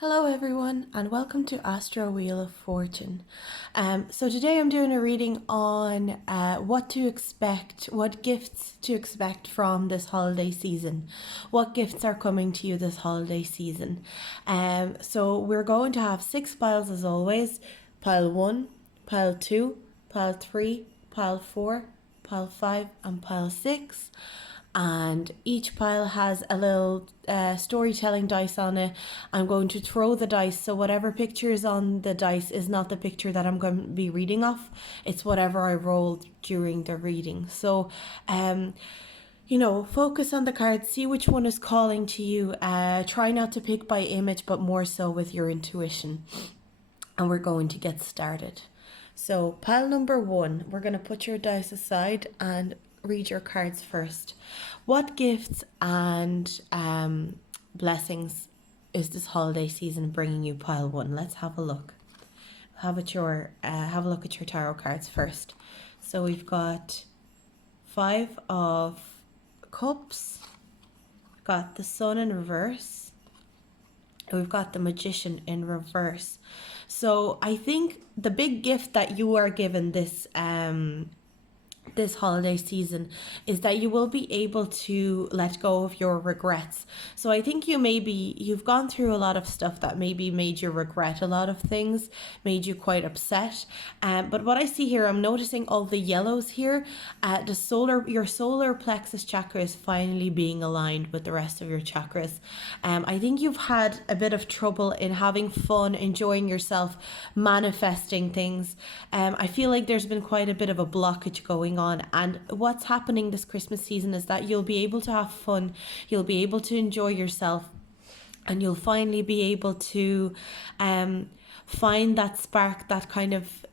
Hello everyone and welcome to Astro Wheel of Fortune. So today I'm doing a reading on what to expect, what gifts to expect from this holiday season. What gifts are coming to you this holiday season. So we're going to have 6 piles as always. Pile 1, pile 2, pile 3, pile 4, pile 5 and pile 6. And each pile has a little storytelling dice on it. I'm going to throw the dice, so whatever picture is on the dice is not the picture that I'm going to be reading off. It's whatever I rolled during the reading. So focus on the cards, see which one is calling to you. Try not to pick by image, but more so with your intuition. And we're going to get started. So pile number 1, we're going to put your dice aside and read your cards first. What gifts and blessings is this holiday season bringing you? Pile 1. Let's have a look. Have a look at your tarot cards first. So we've got 5 of Cups, got the Sun in reverse, and we've got the Magician in reverse. So I think the big gift that you are given this holiday season is that you will be able to let go of your regrets. So I think you've gone through a lot of stuff that maybe made you regret a lot of things, made you quite upset. But what I see here, I'm noticing all the yellows here. Your solar plexus chakra is finally being aligned with the rest of your chakras. I think you've had a bit of trouble in having fun, enjoying yourself, manifesting things. I feel like there's been quite a bit of a blockage going on, and what's happening this Christmas season is that you'll be able to have fun, you'll be able to enjoy yourself, and you'll finally be able to find that spark, that kind of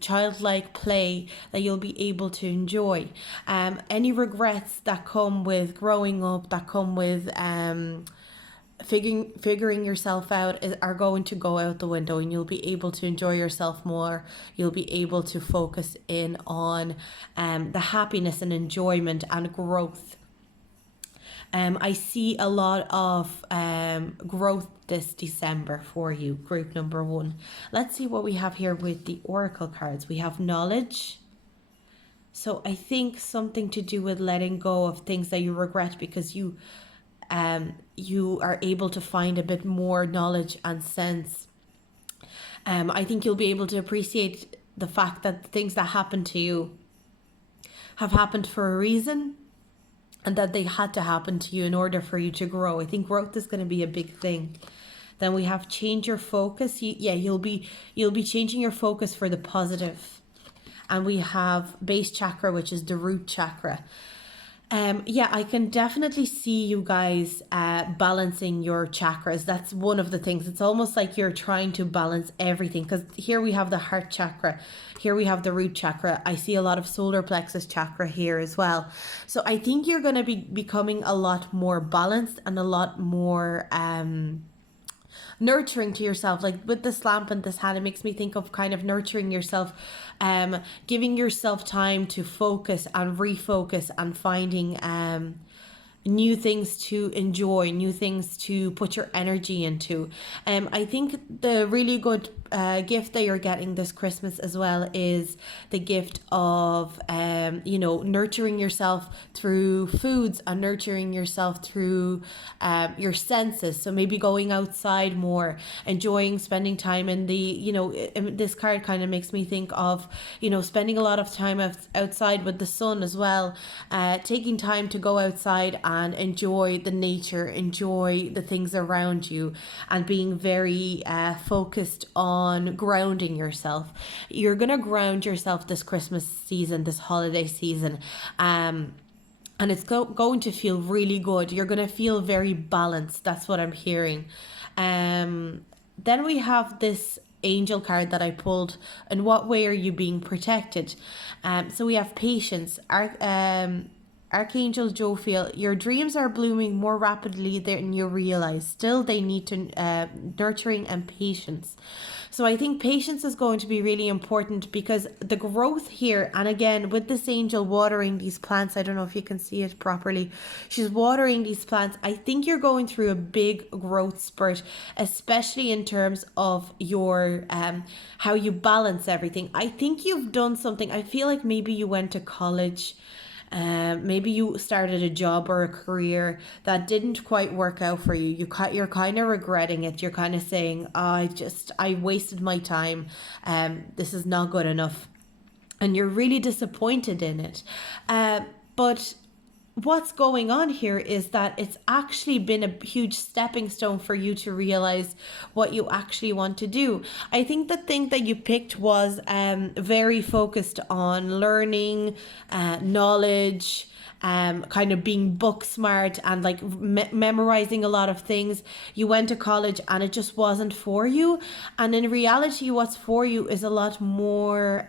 childlike play that you'll be able to enjoy. Any regrets that come with growing up, that come with figuring yourself out are going to go out the window, and you'll be able to enjoy yourself more. You'll be able to focus in on the happiness and enjoyment and growth. I see a lot of growth this December for you, group number 1. Let's see what we have here with the oracle cards. We have knowledge. So I think something to do with letting go of things that you regret, because you are able to find a bit more knowledge and sense. I think you'll be able to appreciate the fact that the things that happen to you have happened for a reason, and that they had to happen to you in order for you to grow. I think growth is going to be a big thing. Then we have change your focus. You'll be changing your focus for the positive. And we have base chakra, which is the root chakra. I can definitely see you guys balancing your chakras. That's one of the things. It's almost like you're trying to balance everything, because here we have the heart chakra, here we have the root chakra. I see a lot of solar plexus chakra here as well. So I think you're going to be becoming a lot more balanced and a lot more nurturing to yourself. Like with this lamp and this hand, it makes me think of kind of nurturing yourself, giving yourself time to focus and refocus, and finding new things to enjoy, new things to put your energy into. I think the really good gift that you're getting this Christmas as well is the gift of nurturing yourself through foods, and nurturing yourself through your senses. So maybe going outside more, enjoying spending time in this card kind of makes me think of spending a lot of time outside with the sun as well, taking time to go outside and enjoy the nature, enjoy the things around you, and being very focused on grounding yourself. You're going to ground yourself this Christmas season, this holiday season, and it's going to feel really good. You're going to feel very balanced. That's what I'm hearing. Then we have this angel card that I pulled. In what way are you being protected? So we have patience. Archangel Jophiel, your dreams are blooming more rapidly than you realize. Still, they need to nurturing and patience. So I think patience is going to be really important, because the growth here, and again, with this angel watering these plants, I don't know if you can see it properly. She's watering these plants. I think you're going through a big growth spurt, especially in terms of your how you balance everything. I think you've done something. I feel like maybe you went to college. Maybe you started a job or a career that didn't quite work out for you. You're kind of regretting it. You're kind of saying, oh, I wasted my time. This is not good enough. And you're really disappointed in it. But what's going on here is that it's actually been a huge stepping stone for you to realize what you actually want to do. I think the thing that you picked was very focused on learning, knowledge, kind of being book smart, and like memorizing a lot of things. You went to college and it just wasn't for you. And in reality, what's for you is a lot more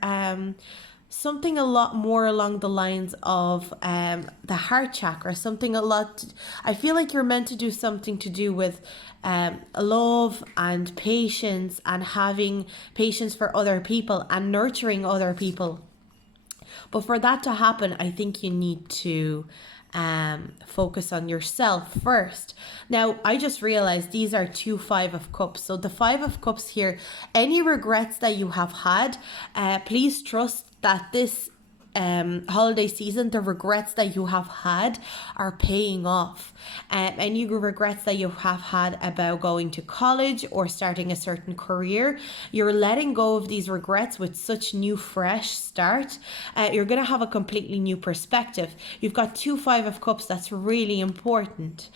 something a lot more along the lines of the heart chakra, something a lot, I feel like you're meant to do something to do with love and patience, and having patience for other people and nurturing other people. But for that to happen, I think you need to focus on yourself first. Now, I just realized these are two Five of Cups. So the Five of Cups here, any regrets that you have had, please trust that this holiday season, the regrets that you have had are paying off. Any regrets that you have had about going to college or starting a certain career, you're letting go of these regrets with such new fresh start. You're going to have a completely new perspective. You've got two Five of Cups. That's really important.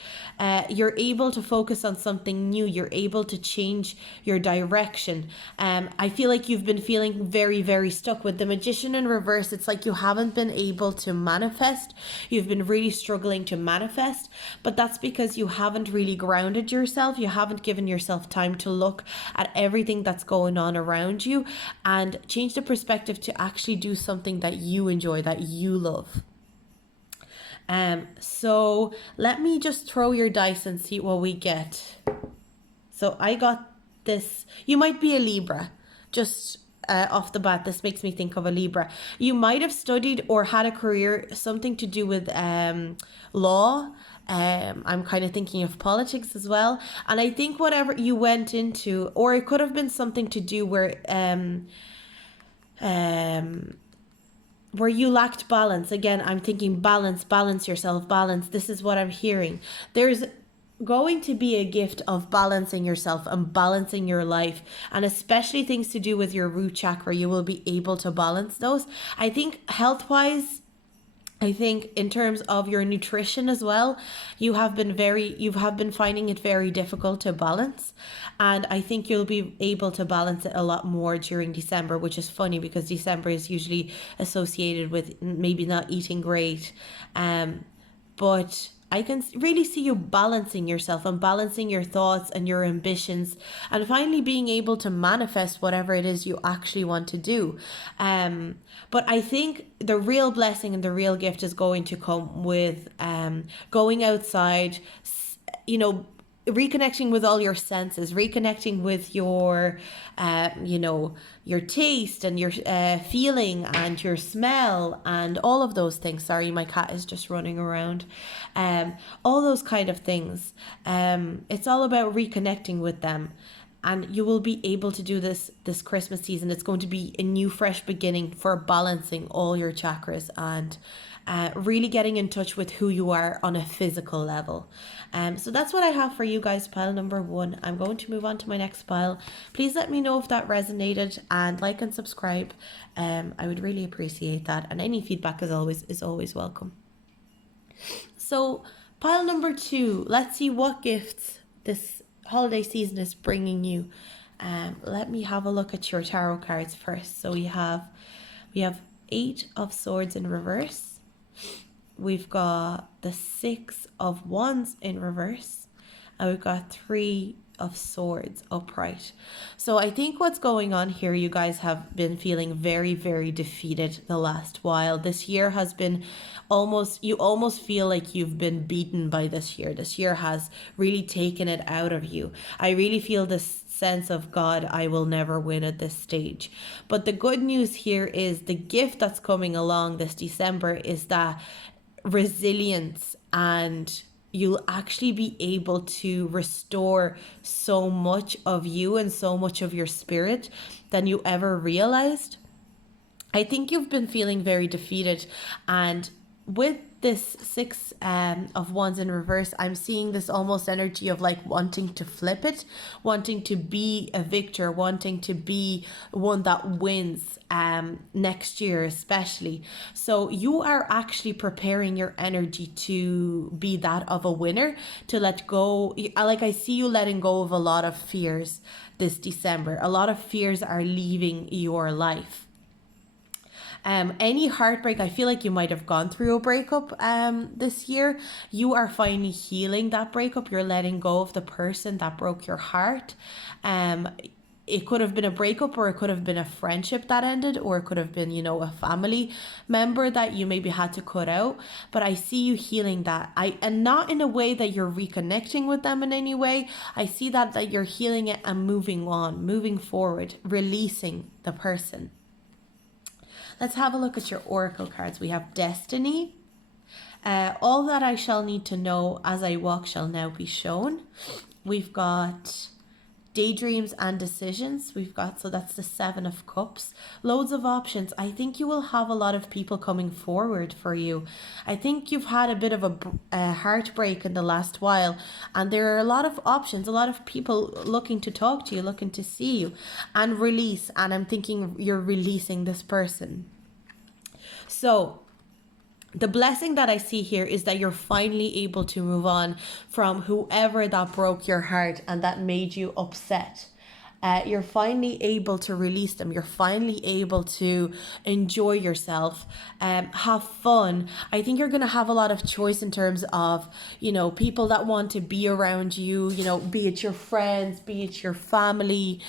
You're able to focus on something new. You're able to change your direction. I feel like you've been feeling very, very stuck with the Magician in reverse. It's like you haven't been able to manifest. You've been really struggling to manifest, but that's because you haven't really grounded yourself. You haven't given yourself time to look at everything that's going on around you and change the perspective to actually do something that you enjoy, that you love. So let me just throw your dice and see what we get. So I got this. You might be a Libra. Just off the bat, this makes me think of a Libra. You might have studied or had a career, something to do with law. I'm kind of thinking of politics as well. And I think whatever you went into, or it could have been something to do where you lacked balance. Again, I'm thinking balance yourself, balance. This is what I'm hearing. There's going to be a gift of balancing yourself and balancing your life, and especially things to do with your root chakra. You will be able to balance those. I think health wise, I think in terms of your nutrition as well, you have been finding it very difficult to balance, and I think you'll be able to balance it a lot more during December, which is funny because December is usually associated with maybe not eating great, but I can really see you balancing yourself and balancing your thoughts and your ambitions, and finally being able to manifest whatever it is you actually want to do. But I think the real blessing and the real gift is going to come with going outside, reconnecting with all your senses, reconnecting with your your taste and your feeling and your smell and all of those things. Sorry, my cat is just running around. All those kind of things. It's all about reconnecting with them, and you will be able to do this Christmas season. It's going to be a new fresh beginning for balancing all your chakras and really getting in touch with who you are on a physical level. So that's what I have for you guys, pile number 1. I'm going to move on to my next pile. Please let me know if that resonated, and like and subscribe. I would really appreciate that, and any feedback is always welcome. So pile number 2, let's see what gifts this holiday season is bringing you. Let me have a look at your tarot cards first. So we have 8 of Swords in reverse. We've got the 6 of Wands in reverse, and we've got 3 of Swords upright. So I think what's going on here, you guys have been feeling very, very defeated the last while. This year has been you almost feel like you've been beaten by this year. This year has really taken it out of you. I really feel this sense of, God, I will never win at this stage. But the good news here is the gift that's coming along this December is that resilience, and you'll actually be able to restore so much of you and so much of your spirit than you ever realized. I think you've been feeling very defeated, and with this Six of Wands in reverse, I'm seeing this almost energy of like wanting to flip it, wanting to be a victor, wanting to be one that wins next year especially. So you are actually preparing your energy to be that of a winner, to let go. Like I see you letting go of a lot of fears this December. A lot of fears are leaving your life. Any heartbreak, I feel like you might have gone through a breakup this year. You are finally healing that breakup. You're letting go of the person that broke your heart. It could have been a breakup, or it could have been a friendship that ended, or it could have been, a family member that you maybe had to cut out. But I see you healing that. And not in a way that you're reconnecting with them in any way. I see that you're healing it and moving on, moving forward, releasing the person. Let's have a look at your oracle cards. We have Destiny. All that I shall need to know as I walk shall now be shown. We've got Daydreams and Decisions. So that's the Seven of Cups. Loads of options. I think you will have a lot of people coming forward for you. I think you've had a bit of a heartbreak in the last while, and there are a lot of options, a lot of people looking to talk to you, looking to see you, and release. And I'm thinking you're releasing this person. So the blessing that I see here is that you're finally able to move on from whoever that broke your heart and that made you upset. You're finally able to release them. You're finally able to enjoy yourself, have fun. I think you're going to have a lot of choice in terms of, people that want to be around you, be it your friends, be it your family,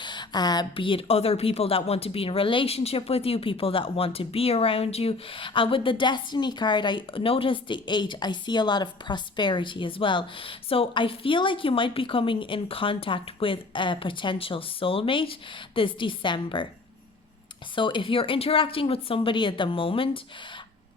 be it other people that want to be in a relationship with you, people that want to be around you. And with the Destiny card, I noticed the 8, I see a lot of prosperity as well. So I feel like you might be coming in contact with a potential soulmate this December. So if you're interacting with somebody at the moment,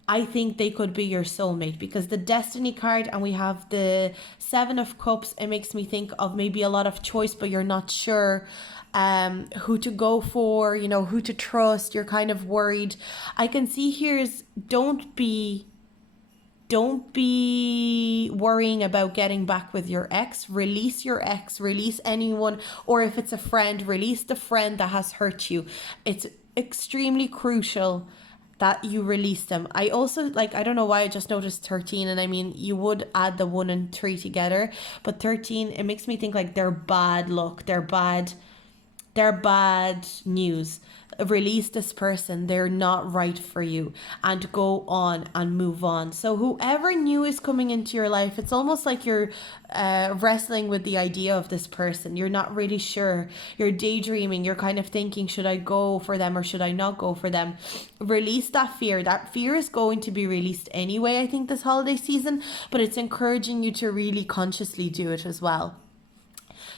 I think they could be your soulmate, because the Destiny card and we have the Seven of Cups, it makes me think of maybe a lot of choice, but you're not sure who to go for, who to trust. You're kind of worried. I can see here is don't be worrying about getting back with your ex. Release your ex, release anyone, or if it's a friend, release the friend that has hurt you. It's extremely crucial that you release them. I also, I don't know why I just noticed 13, and I mean, you would add the 1 and 3 together, but 13, it makes me think like they're bad luck, they're bad news. Release this person, they're not right for you, and go on and move on. So whoever new is coming into your life, it's almost like you're wrestling with the idea of this person. You're not really sure, you're daydreaming, you're kind of thinking, should I go for them or should I not go for them? Release that fear. That fear is going to be released anyway, I think, this holiday season, but it's encouraging you to really consciously do it as well.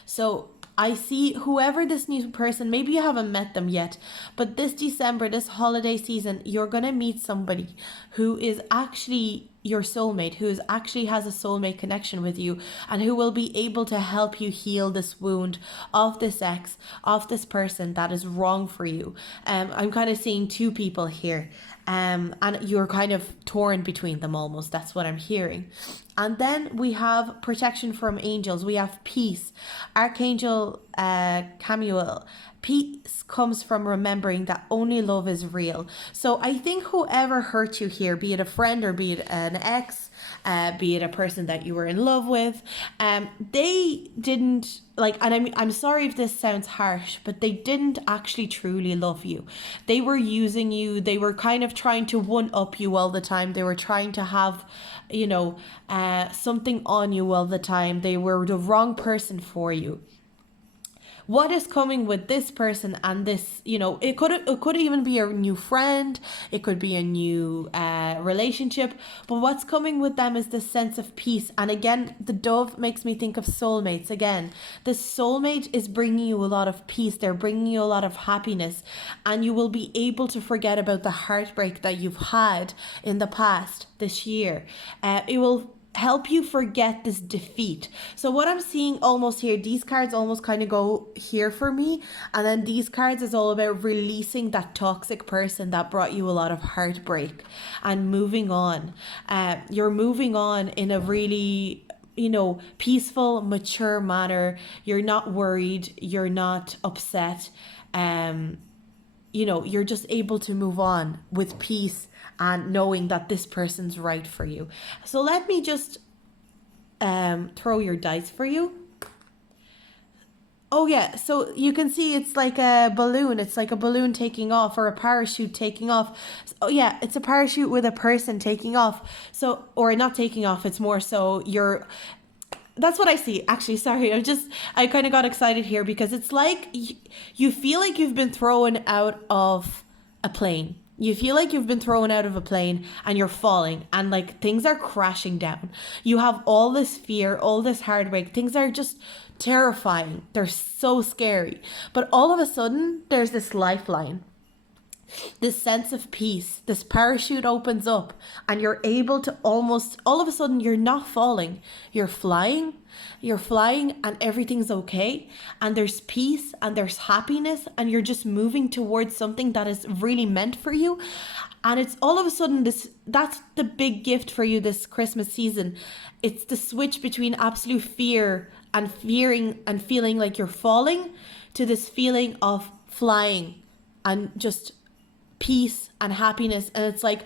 So I see whoever this new person, maybe you haven't met them yet, but this December, this holiday season, you're going to meet somebody who is actually your soulmate, who actually has a soulmate connection with you, and who will be able to help you heal this wound of this ex, of this person that is wrong for you. I'm kind of seeing two people here, and you're kind of torn between them almost. That's what I'm hearing. And then we have protection from angels. We have peace. Archangel Camuel. Peace comes from remembering that only love is real. So I think whoever hurt you here, be it a friend or be it an ex, be it a person that you were in love with, they didn't, and I'm sorry if this sounds harsh, but they didn't actually truly love you. They were using you. They were kind of trying to one up you all the time. They were trying to have, something on you all the time. They were the wrong person for you. what is coming with this person and this, it could even be a new friend, it could be a new relationship, but what's coming with them is this sense of peace. And again, the dove makes me think of soulmates again. The soulmate is bringing you a lot of peace, they're bringing you a lot of happiness, and you will be able to forget about the heartbreak that you've had in the past this year. It will help you forget this defeat. So what I'm seeing almost here, these cards almost kind of go here for me, and then these cards is all about releasing that toxic person that brought you a lot of heartbreak and moving on. You're moving on in a really peaceful, mature manner. You're not worried, you're not upset. You're just able to move on with peace and knowing that this person's right for you. So let me just throw your dice for you. Oh yeah, so you can see it's like a balloon. It's like a balloon taking off, or a parachute taking off. Oh yeah, it's a parachute with a person taking off. So, or not taking off, it's more so that's what I see. Actually, sorry, I kind of got excited here because it's like you feel like you've been thrown out of a plane. You feel like you've been thrown out of a plane and you're falling and like things are crashing down. You have all this fear, all this heartbreak. Things are just terrifying. They're so scary. But all of a sudden, there's this lifeline, this sense of peace. This parachute opens up and you're able to almost, all of a sudden, you're not falling. You're flying and everything's okay. And there's peace and there's happiness and you're just moving towards something that is really meant for you. And it's all of a sudden that's the big gift for you this Christmas season. It's the switch between absolute fear and feeling like you're falling to this feeling of flying and just peace and happiness. And it's like,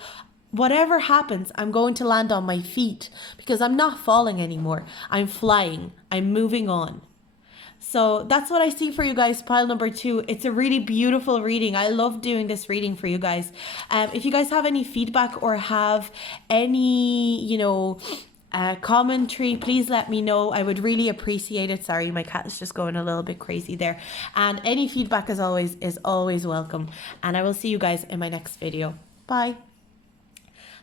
whatever happens, I'm going to land on my feet because I'm not falling anymore. I'm flying. I'm moving on. So that's what I see for you guys, pile number 2. It's a really beautiful reading. I love doing this reading for you guys. If you guys have any feedback or have any, commentary, please let me know. I would really appreciate it. Sorry, my cat is just going a little bit crazy there. And any feedback as always is always welcome. And I will see you guys in my next video. Bye.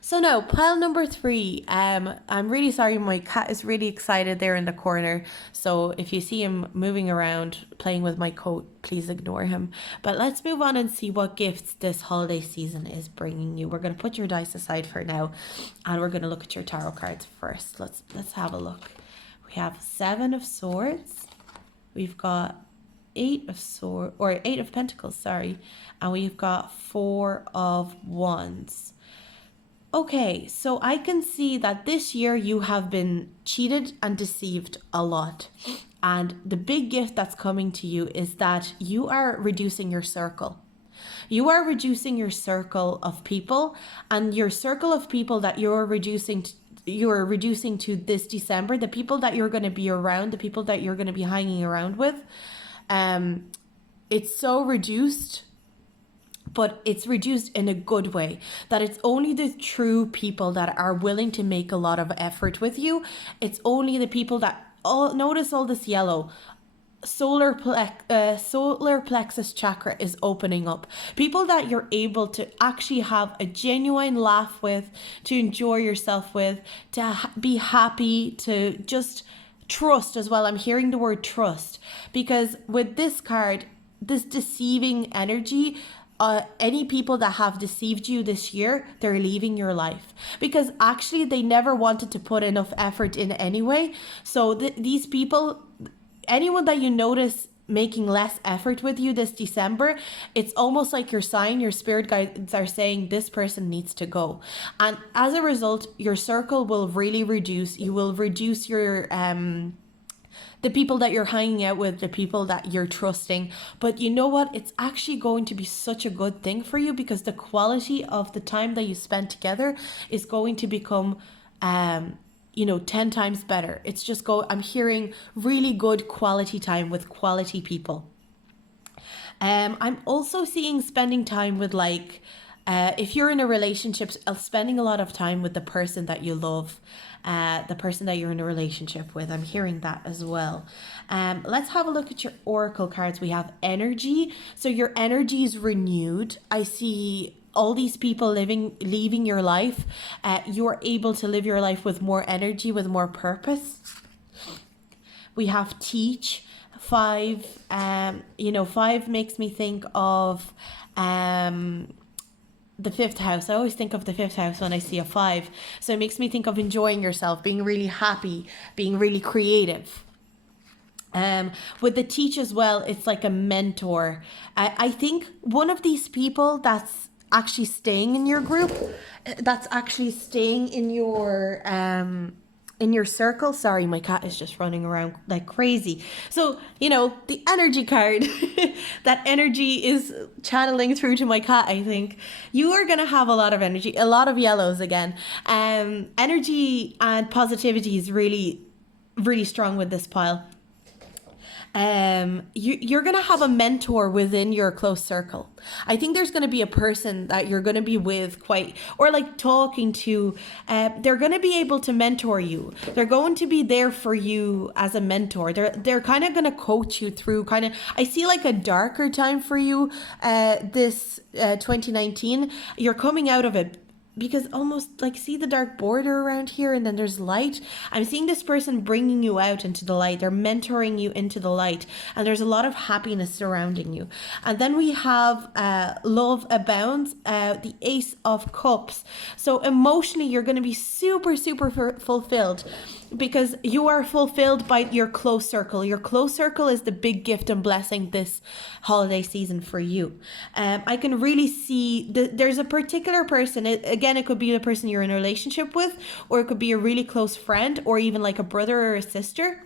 So now, pile number 3. I'm really sorry, my cat is really excited there in the corner. So if you see him moving around, playing with my coat, please ignore him. But let's move on and see what gifts this holiday season is bringing you. We're going to put your dice aside for now, and we're going to look at your tarot cards first. Let's have a look. We have 7 of Swords. We've got 8 of Pentacles, sorry. And we've got 4 of Wands. Okay, so I can see that this year you have been cheated and deceived a lot. And the big gift that's coming to you is that you are reducing your circle. You are reducing your circle of people, and your circle of people that you're reducing to this December, the people that you're going to be around, the people that you're going to be hanging around with. It's so reduced, but it's reduced in a good way, that it's only the true people that are willing to make a lot of effort with you. It's only the people that, notice all this yellow, solar plexus chakra is opening up. People that you're able to actually have a genuine laugh with, to enjoy yourself with, to be happy, to just trust as well. I'm hearing the word trust, because with this card, this deceiving energy, any people that have deceived you this year, they're leaving your life because actually they never wanted to put enough effort in anyway. So these people, anyone that you notice making less effort with you this December, it's almost like your sign, your spirit guides are saying this person needs to go. And as a result, your circle will really reduce. You will reduce your the people that you're hanging out with, the people that you're trusting. But you know what? It's actually going to be such a good thing for you, because the quality of the time that you spend together is going to become 10 times better. It's just I'm hearing really good quality time with quality people. I'm also seeing spending time with If you're in a relationship, spending a lot of time with the person that you love, the person that you're in a relationship with. I'm hearing that as well. Let's have a look at your oracle cards. We have energy. So your energy is renewed. I see all these people leaving your life. You're able to live your life with more energy, with more purpose. We have teach. 5. 5 makes me think of the 5th house. I always think of the 5th house when I see a 5. So it makes me think of enjoying yourself, being really happy, being really creative. With the teach as well, it's like a mentor. I think one of these people that's actually staying in your group, that's actually staying in your circle. Sorry, my cat is just running around like crazy. So, the energy card, that energy is channeling through to my cat, I think. You are going to have a lot of energy, a lot of yellows again. Energy and positivity is really, really strong with this pile. You're going to have a mentor within your close circle. I think there's going to be a person that you're going to be with or like talking to. They're going to be able to mentor you. They're going to be there for you as a mentor. They're kind of going to coach you through I see like a darker time for you, this 2019. You're coming out of it. Because almost like see the dark border around here and then there's light. I'm seeing this person bringing you out into the light. They're mentoring you into the light. And there's a lot of happiness surrounding you. And then we have love abounds, the Ace of Cups. So emotionally, you're going to be super, super fulfilled. Because you are fulfilled by your close circle. Your close circle is the big gift and blessing this holiday season for you. I can really see there's a particular person. Again, it could be the person you're in a relationship with, or it could be a really close friend, or even like a brother or a sister.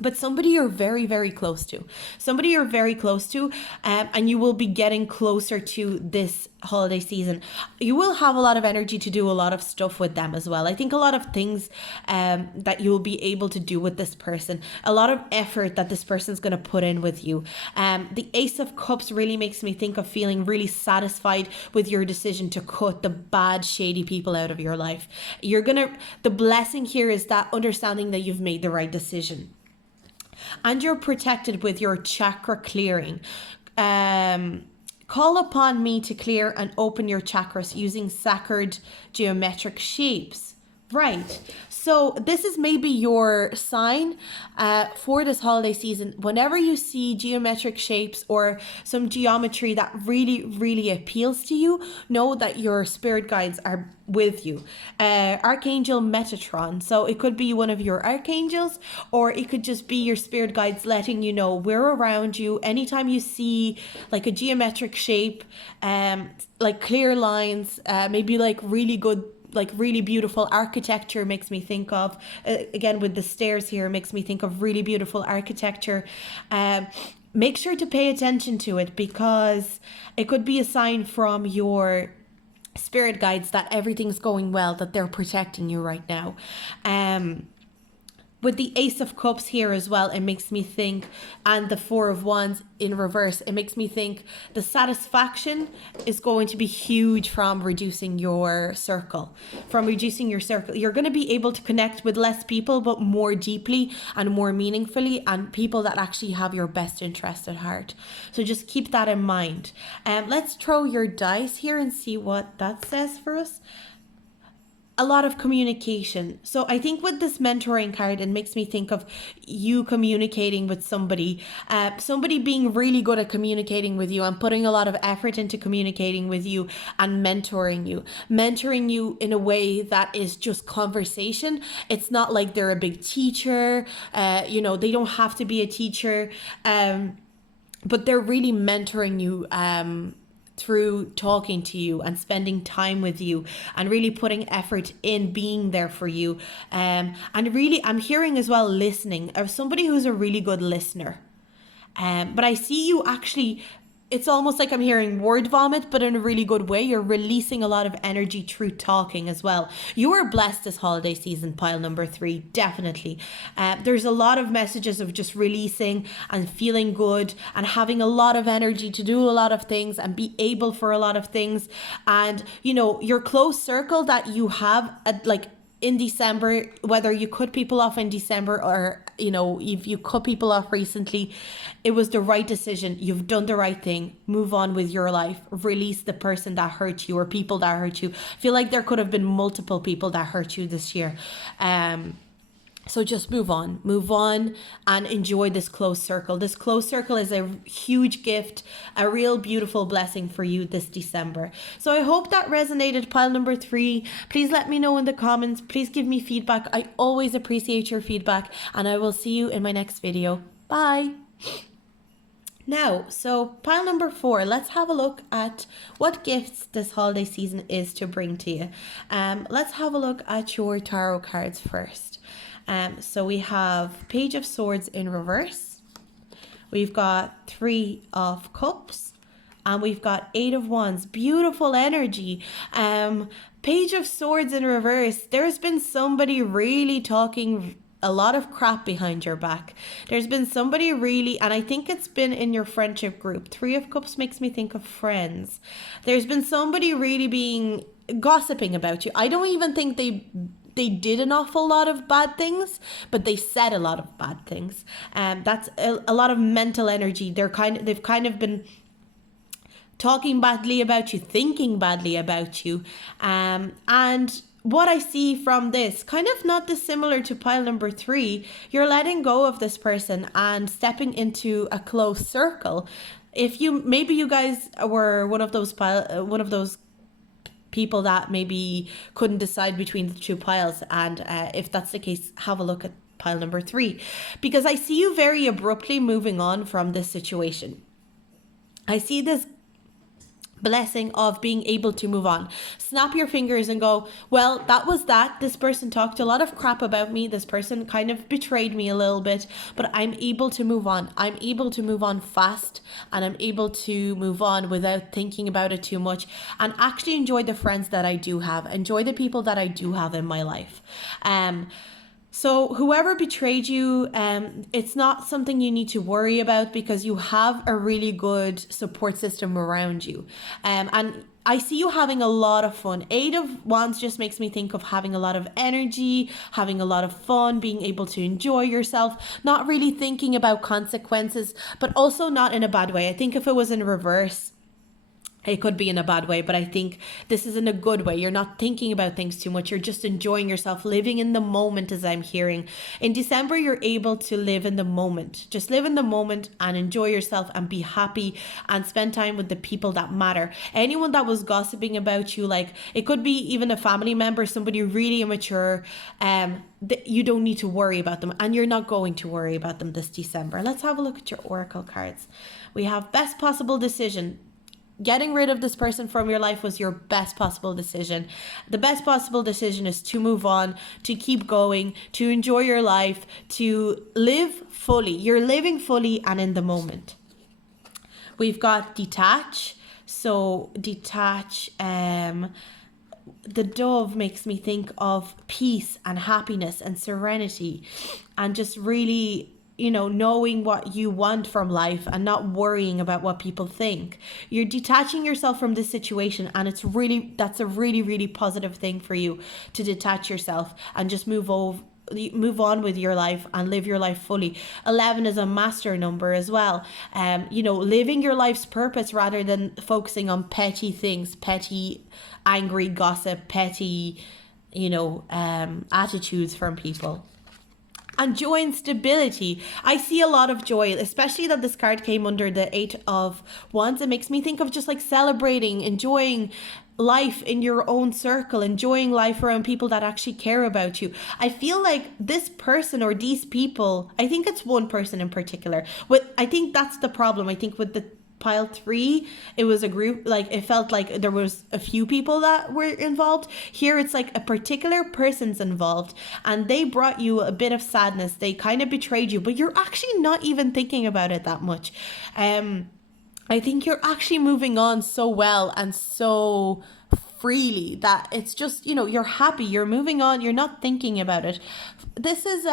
But somebody you're very, very close to. Somebody you're very close to, and you will be getting closer to this holiday season. You will have a lot of energy to do a lot of stuff with them as well. I think a lot of things that you'll be able to do with this person. A lot of effort that this person's going to put in with you. The Ace of Cups really makes me think of feeling really satisfied with your decision to cut the bad, shady people out of your life. The blessing here is that understanding that you've made the right decision. And you're protected with your chakra clearing. Call upon me to clear and open your chakras using sacred geometric shapes. Right. So this is maybe your sign for this holiday season. Whenever you see geometric shapes or some geometry that really, really appeals to you, know that your spirit guides are with you. Archangel Metatron. So it could be one of your archangels, or it could just be your spirit guides letting you know we're around you. Anytime you see like a geometric shape, like clear lines, maybe like really good, like really beautiful architecture makes me think of, again with the stairs here, makes me think of really beautiful architecture. Make sure to pay attention to it, because it could be a sign from your spirit guides that everything's going well, that they're protecting you right now. With the Ace of Cups here as well, it makes me think, and the Four of Wands in reverse, it makes me think the satisfaction is going to be huge from reducing your circle. You're going to be able to connect with less people, but more deeply and more meaningfully, and people that actually have your best interest at heart. So just keep that in mind. Let's throw your dice here and see what that says for us. A lot of communication. So I think with this mentoring card, it makes me think of you communicating with somebody being really good at communicating with you and putting a lot of effort into communicating with you and mentoring you in a way that is just conversation. It's not like they're a big teacher, they don't have to be a teacher, but they're really mentoring you through talking to you and spending time with you and really putting effort in being there for you. And really, I'm hearing as well listening, of somebody who's a really good listener. But I see you actually it's almost like I'm hearing word vomit, but in a really good way. You're releasing a lot of energy through talking as well. You are blessed this holiday season, pile number 3, definitely. There's a lot of messages of just releasing and feeling good and having a lot of energy to do a lot of things and be able for a lot of things. And, you know, your close circle that you have like in December, whether you cut people off in December or, you know, if you cut people off recently, it was the right decision. You've done the right thing. Move on with your life. Release the person that hurt you or people that hurt you. I feel like there could have been multiple people that hurt you this year. So just move on and enjoy this close circle. This close circle is a huge gift, a real beautiful blessing for you this December. So I hope that resonated, pile number 3. Please let me know in the comments. Please give me feedback. I always appreciate your feedback, and I will see you in my next video. Bye. Now, so pile number 4, let's have a look at what gifts this holiday season is to bring to you. Let's have a look at your tarot cards first. So we have Page of Swords in reverse, we've got 3 of Cups, and we've got 8 of Wands. Beautiful energy. Page of Swords in reverse, there's been somebody really talking a lot of crap behind your back. There's been somebody really, and I think it's been in your friendship group. 3 of Cups makes me think of friends. There's been somebody really being gossiping about you. I don't even think they did an awful lot of bad things, but they said a lot of bad things. That's a lot of mental energy. They've kind of been talking badly about you, thinking badly about you. And what I see from this, kind of not dissimilar to pile number 3, you're letting go of this person and stepping into a close circle. Maybe you guys were one of those people that maybe couldn't decide between the 2 piles, and if that's the case, have a look at pile number 3, because I see you very abruptly moving on from this situation. I see this blessing of being able to move on. Snap your fingers and go, well, that was that. This person talked a lot of crap about me. This person kind of betrayed me a little bit, but I'm able to move on. I'm able to move on fast, and I'm able to move on without thinking about it too much, and actually enjoy the friends that I do have, enjoy the people that I do have in my life. So whoever betrayed you, it's not something you need to worry about, because you have a really good support system around you. And I see you having a lot of fun. 8 of Wands just makes me think of having a lot of energy, having a lot of fun, being able to enjoy yourself, not really thinking about consequences, but also not in a bad way. I think if it was in reverse, it could be in a bad way, but I think this is in a good way. You're not thinking about things too much. You're just enjoying yourself, living in the moment, as I'm hearing. In December, you're able to live in the moment. Just live in the moment and enjoy yourself and be happy and spend time with the people that matter. Anyone that was gossiping about you, like it could be even a family member, somebody really immature, you don't need to worry about them, and you're not going to worry about them this December. Let's have a look at your oracle cards. We have best possible decision. Getting rid of this person from your life was your best possible decision. The best possible decision is to move on, to keep going, to enjoy your life, to live fully. You're living fully and in the moment. We've got detach. So detach, the dove makes me think of peace and happiness and serenity, and just really, you know, knowing what you want from life and not worrying about what people think. You're detaching yourself from this situation, and that's a really, really positive thing for you, to detach yourself and just move on with your life and live your life fully. 11 is a master number as well. Living your life's purpose rather than focusing on petty things, petty, angry gossip, petty, attitudes from people. And joy and stability. I see a lot of joy, especially that this card came under the 8 of Wands. It makes me think of just like celebrating, enjoying life in your own circle, enjoying life around people that actually care about you. I feel like this person or these people, I think it's one person in particular. I think that's the problem. I think with the pile 3, it was a group, like it felt like there was a few people that were involved. Here it's like a particular person's involved, and they brought you a bit of sadness. They kind of betrayed you, but you're actually not even thinking about it that much. I think you're actually moving on so well and so freely that it's just, you're happy, you're moving on, you're not thinking about it. This is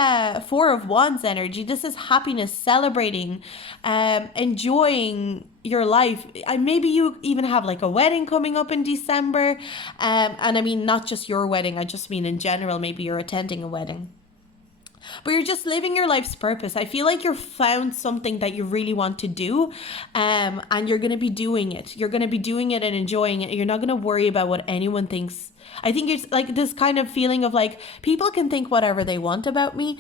Four of Wands energy. This is happiness, celebrating, enjoying your life. And maybe you even have like a wedding coming up in December. And I mean, not just your wedding, I just mean in general, maybe you're attending a wedding. But you're just living your life's purpose. I feel like you've found something that you really want to do, and you're going to be doing it. You're going to be doing it and enjoying it. You're not going to worry about what anyone thinks. I think it's like this kind of feeling of like, people can think whatever they want about me.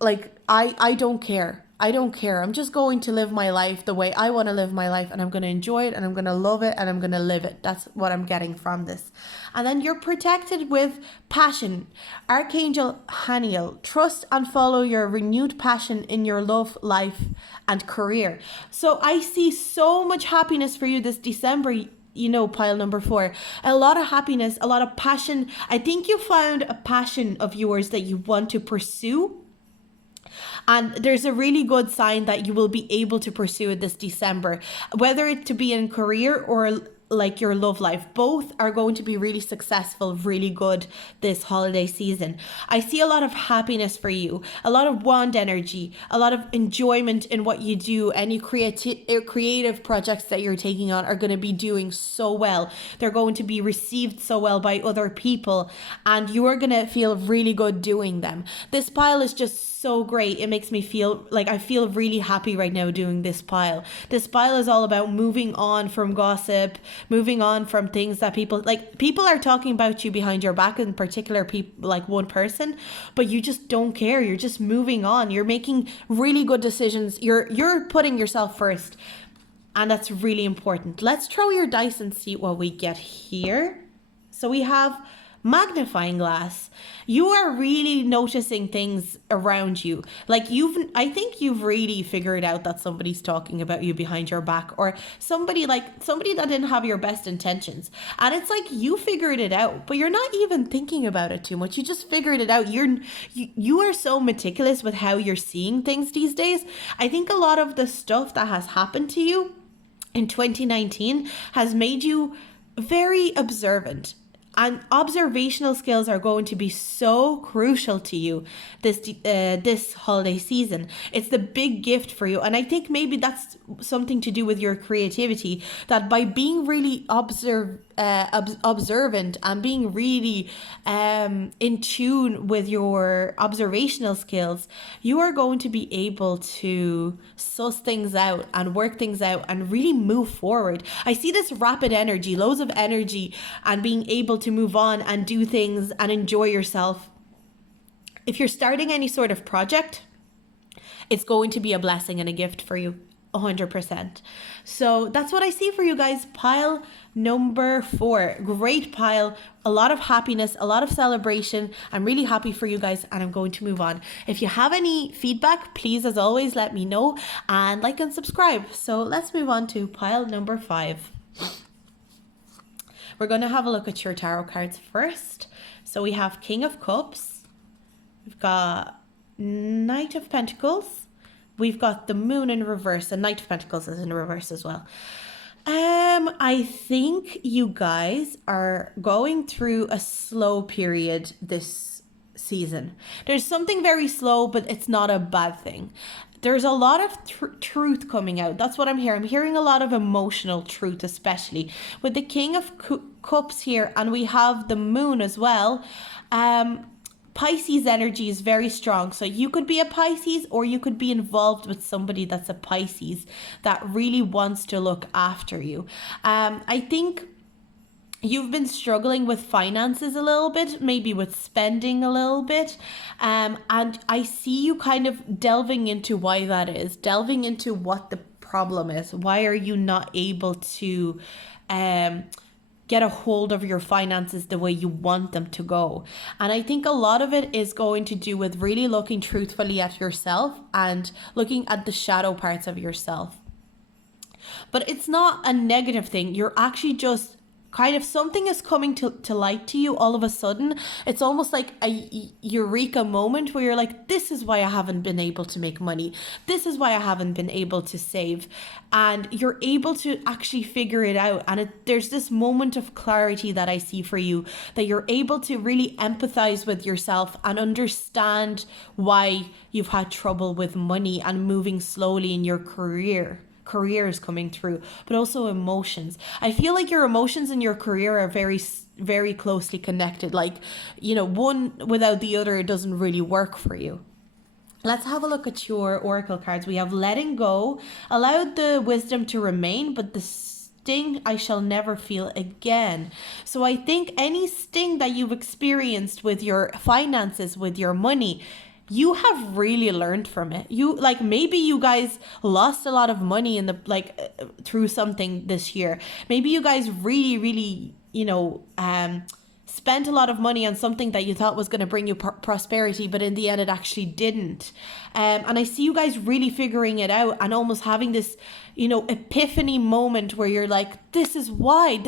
Like, I don't care. I don't care. I'm just going to live my life the way I want to live my life, and I'm going to enjoy it, and I'm going to love it, and I'm going to live it. That's what I'm getting from this. And then you're protected with passion. Archangel Haniel, trust and follow your renewed passion in your love, life, and career. So I see so much happiness for you this December. Pile number 4, a lot of happiness, a lot of passion. I think you found a passion of yours that you want to pursue. And there's a really good sign that you will be able to pursue it this December, whether it to be in career or like your love life. Both are going to be really successful, really good this holiday season. I see a lot of happiness for you, a lot of wand energy, a lot of enjoyment in what you do. Any creative projects that you're taking on are going to be doing so well. They're going to be received so well by other people, and you are going to feel really good doing them. This pile is just so great. It makes me feel like I feel really happy right now doing this pile. This pile is all about moving on from gossip, moving on from things that people are talking about you behind your back, in particular people like one person, but you just don't care. You're just moving on. You're making really good decisions. You're putting yourself first, and that's really important. Let's throw your dice and see what we get here. So we have magnifying glass. You are really noticing things around you. Like I think you've really figured out that somebody's talking about you behind your back, or somebody that didn't have your best intentions. And it's like you figured it out, but you're not even thinking about it too much. You just figured it out. You are so meticulous with how you're seeing things these days. I think a lot of the stuff that has happened to you in 2019 has made you very observant. And observational skills are going to be so crucial to you this holiday season. It's the big gift for you. And I think maybe that's something to do with your creativity, that by being really observant and being really in tune with your observational skills, you are going to be able to suss things out and work things out and really move forward. I see this rapid energy, loads of energy, and being able to move on and do things and enjoy yourself. If you're starting any sort of project, it's going to be a blessing and a gift for you, 100%. So that's what I see for you guys. Pile number 4, great pile, a lot of happiness, a lot of celebration. I'm really happy for you guys, and I'm going to move on. If you have any feedback, please, as always, let me know, and like and subscribe. So let's move on to pile number 5. We're going to have a look at your tarot cards first. So we have King of Cups. We've got Knight of Pentacles. We've got the Moon in reverse, and Knight of Pentacles is in reverse as well. I think you guys are going through a slow period this season. There's something very slow, but it's not a bad thing. There's a lot of truth coming out. That's what I'm hearing. I'm hearing a lot of emotional truth, especially with the King of Cups here, and we have the Moon as well. Pisces energy is very strong. So you could be a Pisces, or you could be involved with somebody that's a Pisces that really wants to look after you. I think you've been struggling with finances a little bit, maybe with spending a little bit. And I see you kind of delving into why that is, delving into what the problem is. Why are you not able to get a hold of your finances the way you want them to go? And I think a lot of it is going to do with really looking truthfully at yourself and looking at the shadow parts of yourself. But it's not a negative thing. You're actually just kind of something is coming to light to you all of a sudden. It's almost like a eureka moment where you're like, this is why I haven't been able to make money. This is why I haven't been able to save. And you're able to actually figure it out. And there's this moment of clarity that I see for you, that you're able to really empathize with yourself and understand why you've had trouble with money and moving slowly in your career is coming through, but also emotions. I feel like your emotions and your career are very, very closely connected. Like, you know, one without the other, it doesn't really work for you. Let's have a look at your oracle cards. We have letting go, allowed the wisdom to remain, but the sting I shall never feel again. So I think any sting that you've experienced with your finances, with your money, you have really learned from it. You, like, maybe you guys lost a lot of money in the, like, through something this year. Maybe you guys really, you know, spent a lot of money on something that you thought was going to bring you prosperity, but in the end it actually didn't. And I see you guys really figuring it out and almost having this, you know, epiphany moment where you're like, this is why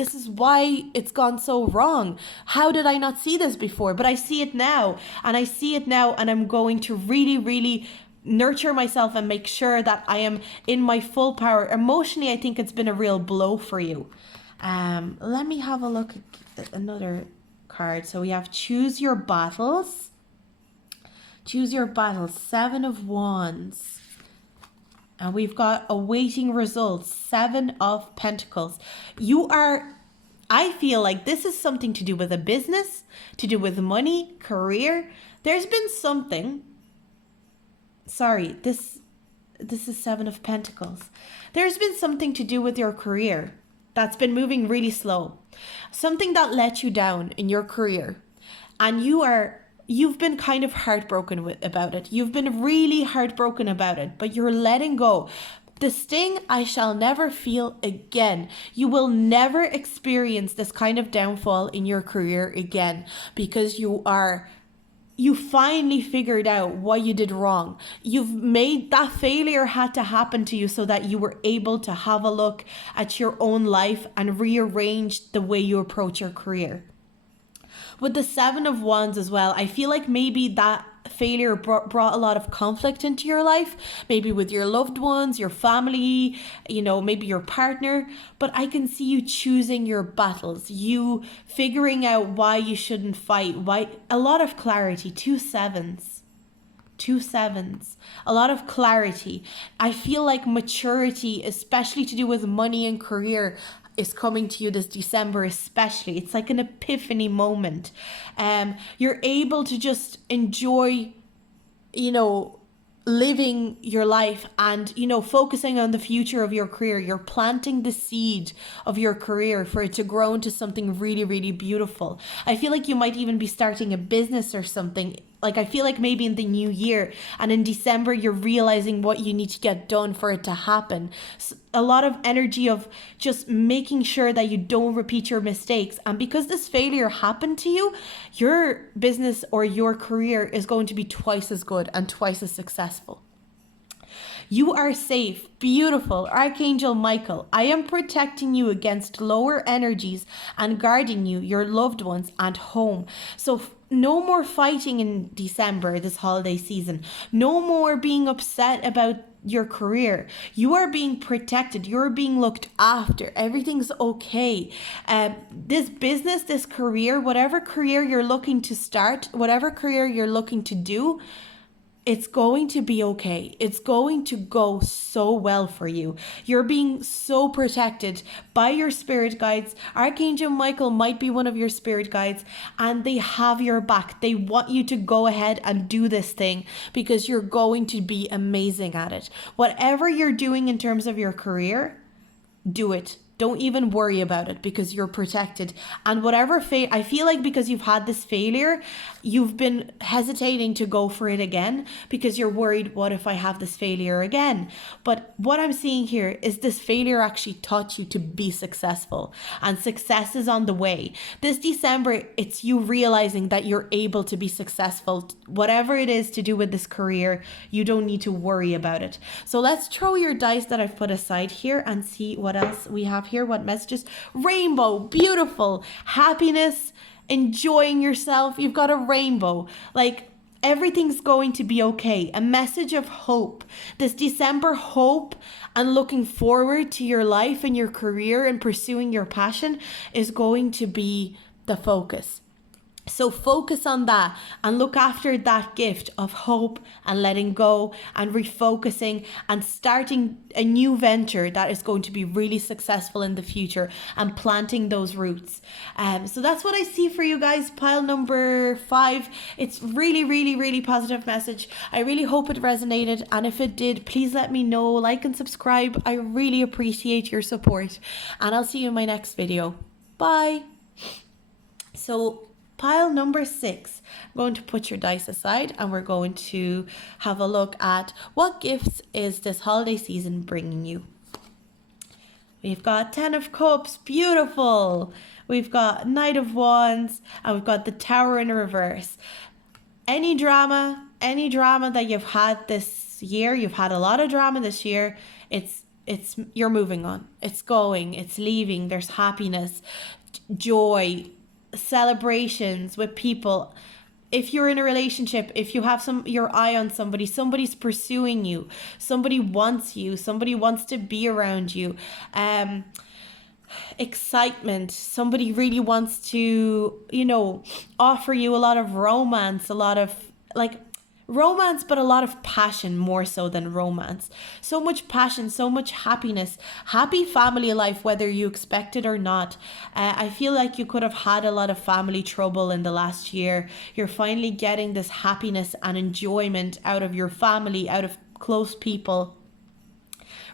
it's gone so wrong. How did I not see this before? But I see it now, and I'm going to really nurture myself and make sure that I am in my full power. Emotionally, I think it's been a real blow for you. Let me have a look at another card. So we have choose your battles. Choose your battles. 7 of Wands. And we've got awaiting results. 7 of Pentacles. I feel like this is something to do with a business, to do with money, career. There's been something. Sorry, this is 7 of Pentacles. There's been something to do with your career that's been moving really slow. Something that let you down in your career. And you've been kind of heartbroken about it. You've been really heartbroken about it, but you're letting go. The sting I shall never feel again. You will never experience this kind of downfall in your career again, because you finally figured out what you did wrong. You've made that failure had to happen to you so that you were able to have a look at your own life and rearrange the way you approach your career. With the 7 of Wands as well, I feel like maybe that failure brought a lot of conflict into your life, maybe with your loved ones, your family, you know, maybe your partner. But I can see you choosing your battles, you figuring out why you shouldn't fight, why. A lot of clarity. 2 sevens, a lot of clarity. I feel like maturity, especially to do with money and career, is coming to you this December especially. It's like an epiphany moment. You're able to just enjoy, you know, living your life and, you know, focusing on the future of your career. You're planting the seed of your career for it to grow into something really beautiful. I feel like you might even be starting a business or something. Like, I feel like maybe in the new year and in December, you're realizing what you need to get done for it to happen. So a lot of energy of just making sure that you don't repeat your mistakes. And because this failure happened to you, your business or your career is going to be twice as good and twice as successful. You are safe. Beautiful. Archangel Michael, I am protecting you against lower energies and guarding you, your loved ones, and home. So no more fighting in December, this holiday season. No more being upset about your career. You are being protected. You're being looked after. Everything's okay. This business, this career, whatever career you're looking to start, whatever career you're looking to do, it's going to be okay. It's going to go so well for you. You're being so protected by your spirit guides. Archangel Michael might be one of your spirit guides, and they have your back. They want you to go ahead and do this thing because you're going to be amazing at it. Whatever you're doing in terms of your career, do it. Don't even worry about it because you're protected. And whatever I feel like because you've had this failure, you've been hesitating to go for it again because you're worried, what if I have this failure again? But what I'm seeing here is this failure actually taught you to be successful, and success is on the way. This December, it's you realizing that you're able to be successful. Whatever it is to do with this career, you don't need to worry about it. So let's throw your dice that I've put aside here and see what else we have have here? What messages? Rainbow, beautiful, happiness, enjoying yourself. You've got a rainbow. Like, everything's going to be okay. A message of hope. This December, hope and looking forward to your life and your career and pursuing your passion is going to be the focus. So focus on that and look after that gift of hope and letting go and refocusing and starting a new venture that is going to be really successful in the future and planting those roots. So that's what I see for you guys. Pile number 5. It's really, really, really positive message. I really hope it resonated. And if it did, please let me know. Like and subscribe. I really appreciate your support. And I'll see you in my next video. Bye. So pile number 6, I'm going to put your dice aside and we're going to have a look at what gifts is this holiday season bringing you. We've got 10 of Cups, beautiful. We've got Knight of Wands, and we've got the Tower in reverse. Any drama that you've had this year, you've had a lot of drama this year, it's you're moving on. It's going, it's leaving. There's happiness, joy, celebrations with people. If you're in a relationship, if you have your eye on somebody, somebody's pursuing you, somebody wants to be around you, excitement, somebody really wants to, offer you a lot of romance, a lot of romance, but a lot of passion, more so than romance. So much passion, so much happiness, happy family life, whether you expect it or not. I feel like you could have had a lot of family trouble in the last year. You're finally getting this happiness and enjoyment out of your family, out of close people.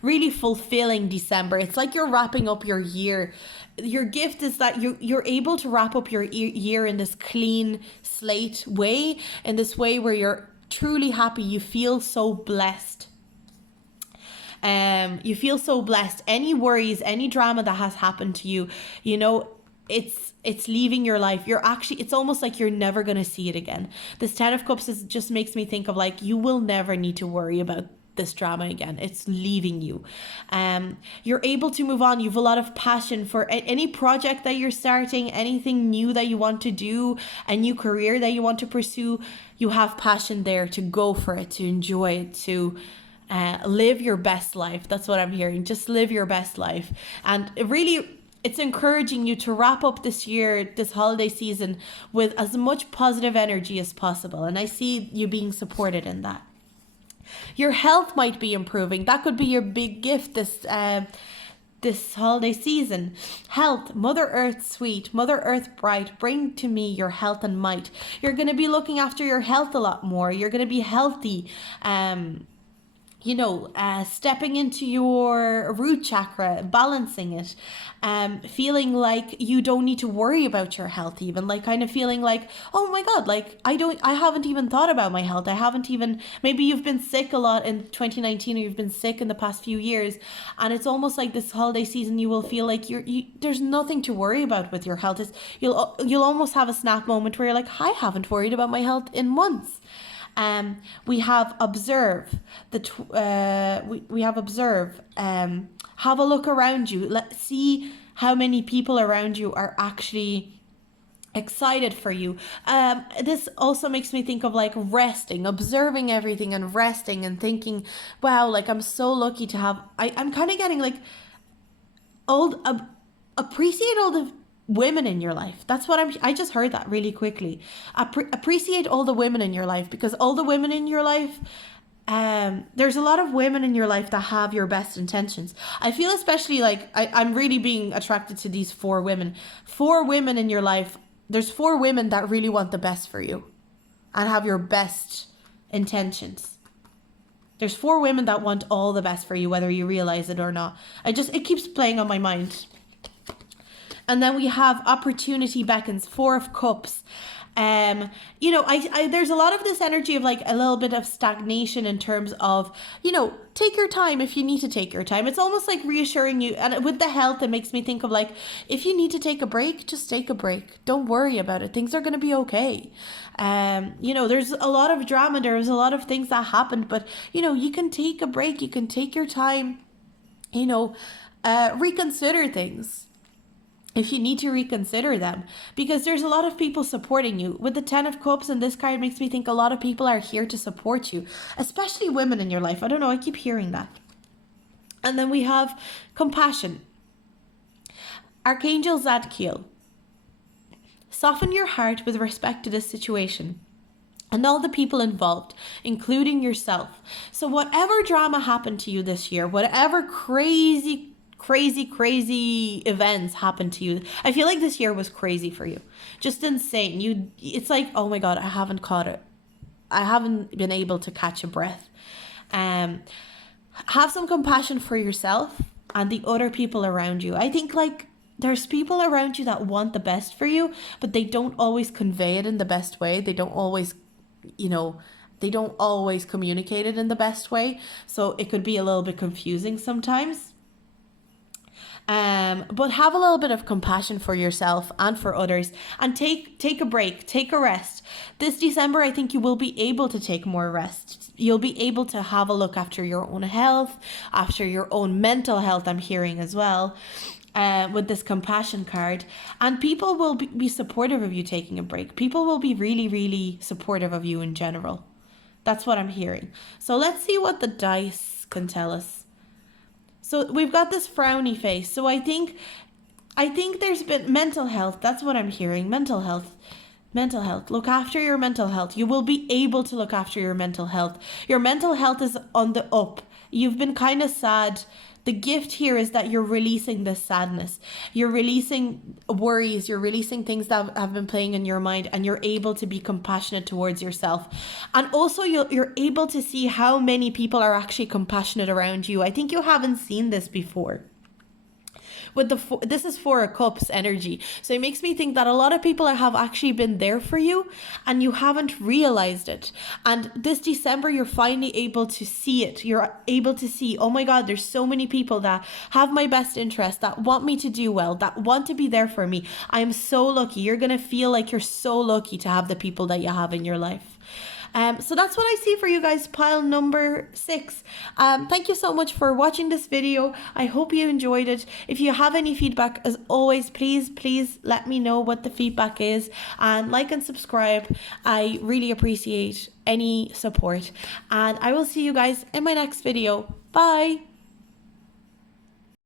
Really fulfilling December. It's like you're wrapping up your year. Your gift is that you're able to wrap up your year in this clean slate way, in this way where you're truly happy. You feel so blessed. You feel so blessed. Any worries, any drama that has happened to you, it's leaving your life. It's almost like you're never going to see it again. This 10 of Cups just makes me think of you will never need to worry about this drama again. It's leaving you. You're able to move on. You have a lot of passion for any project that you're starting, anything new that you want to do, a new career that you want to pursue. You have passion there to go for it, to enjoy it, to live your best life. That's what I'm hearing. Just live your best life. And it's encouraging you to wrap up this year, this holiday season, with as much positive energy as possible. And I see you being supported in that. Your health might be improving. That could be your big gift this holiday season. Health, Mother Earth sweet, Mother Earth bright, bring to me your health and might. You're going to be looking after your health a lot more. You're going to be healthy. Stepping into your root chakra, balancing it, feeling like you don't need to worry about your health, even kind of feeling like, oh my God, I haven't even thought about my health. Maybe you've been sick a lot in 2019, or you've been sick in the past few years. And it's almost like this holiday season, you will feel like there's nothing to worry about with your health. You'll almost have a snap moment where you're like, I haven't worried about my health in months. We have observe. We have observe. Have a look around you. Let's see how many people around you are actually excited for you. This also makes me think of resting, observing everything and resting and thinking, wow, I'm so lucky to have. I'm kind of getting appreciate all the women in your life. That's what I just heard that really quickly. Appreciate all the women in your life, because all the women in your life, there's a lot of women in your life that have your best intentions. I feel especially I'm really being attracted to these 4 women. 4 women in your life. There's 4 women that really want the best for you and have your best intentions. There's 4 women that want all the best for you, whether you realize it or not. It keeps playing on my mind. And then we have opportunity beckons, 4 of Cups. There's a lot of this energy of a little bit of stagnation in terms of, take your time if you need to take your time. It's almost reassuring you. And with the health, it makes me think of if you need to take a break, just take a break. Don't worry about it. Things are going to be okay. There's a lot of drama. There's a lot of things that happened, but, you can take a break. You can take your time, reconsider things if you need to reconsider them, because there's a lot of people supporting you. With the 10 of Cups, and this card makes me think a lot of people are here to support you, especially women in your life. I don't know, I keep hearing that. And then we have compassion. Archangel Zadkiel. Soften your heart with respect to this situation and all the people involved, including yourself. So whatever drama happened to you this year, whatever crazy events happened to you, I feel like this year was crazy for you. Just insane. It's like, oh my God, I haven't caught it. I haven't been able to catch a breath. Have some compassion for yourself and the other people around you. I think like there's people around you that want the best for you, but they don't always convey it in the best way. They don't always, they don't always communicate it in the best way. So it could be a little bit confusing sometimes. But have a little bit of compassion for yourself and for others, and take a break, take a rest. This December, I think you will be able to take more rest. You'll be able to have a look after your own health, after your own mental health, I'm hearing as well, with this compassion card. And people will be supportive of you taking a break. People will be really, really supportive of you in general. That's what I'm hearing. So let's see what the dice can tell us. So we've got this frowny face. So I think there's been mental health. That's what I'm hearing. Mental health. Look after your mental health. You will be able to look after your mental health. Your mental health is on the up. You've been kind of sad. The gift here is that you're releasing this sadness. You're releasing worries. You're releasing things that have been playing in your mind, and you're able to be compassionate towards yourself. And also you're able to see how many people are actually compassionate around you. I think you haven't seen this before. This is 4 of Cups energy. So it makes me think that a lot of people have actually been there for you and you haven't realized it. And this December, you're finally able to see it. You're able to see, oh my God, there's so many people that have my best interest, that want me to do well, that want to be there for me. I am so lucky. You're going to feel like you're so lucky to have the people that you have in your life. So that's what I see for you guys, pile number 6. Thank you so much for watching this video. I hope you enjoyed it. If you have any feedback, as always, please let me know what the feedback is, and like and subscribe. I really appreciate any support, and I will see you guys in my next video. Bye.